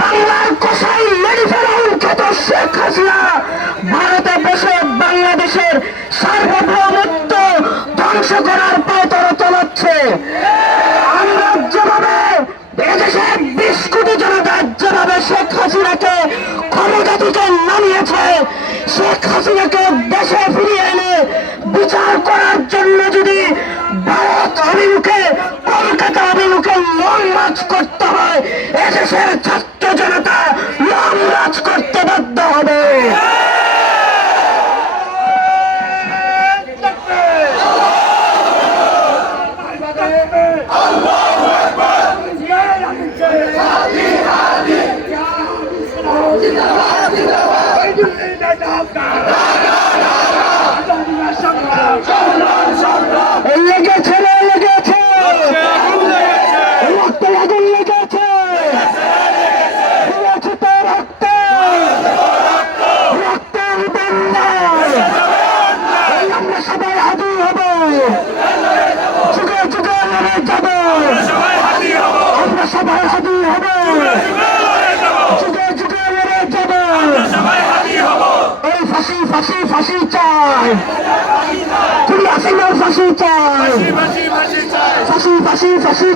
বাংলার কসাই মেরে ফেলার খ্যাত শেখ হাসিনা ভারতে বসে বাংলাদেশের সার্বভৌমত্ব ধ্বংস করার পায়তারা চালাচ্ছে। আমরা যেভাবে এদেশে 20 কোটি জনতা যেভাবে শেখ হাসিনাকে ক্ষমতা থেকে নামিয়েছে, শেখ হাসিনাকে দেশে ফিরিয়ে এনে বিচার করার জন্য যদি ভারত অভিমুখে কলকাতা অভিমুখে লং মার্চ করতে হয়, এদেশের ছাত্র জনতা লং মার্চ করতে বাধ্য হবে। লেগেছে লেগেছে রক্তে আগুন লেগেছে, লেগেছে তো রক্তে রক্তের বন্যায় আমরা সবাই হাজির হব, যুগে যুগে লড়ে যাব, আমরা সবাই হাজির হব, যুগে যুগে লড়ে যাব। এই ফাঁসি ফাঁসি ফাঁসি চাই, তুমি আসিনার ফাঁসি চাই, ফাঁসি ফাঁসি ফাঁসি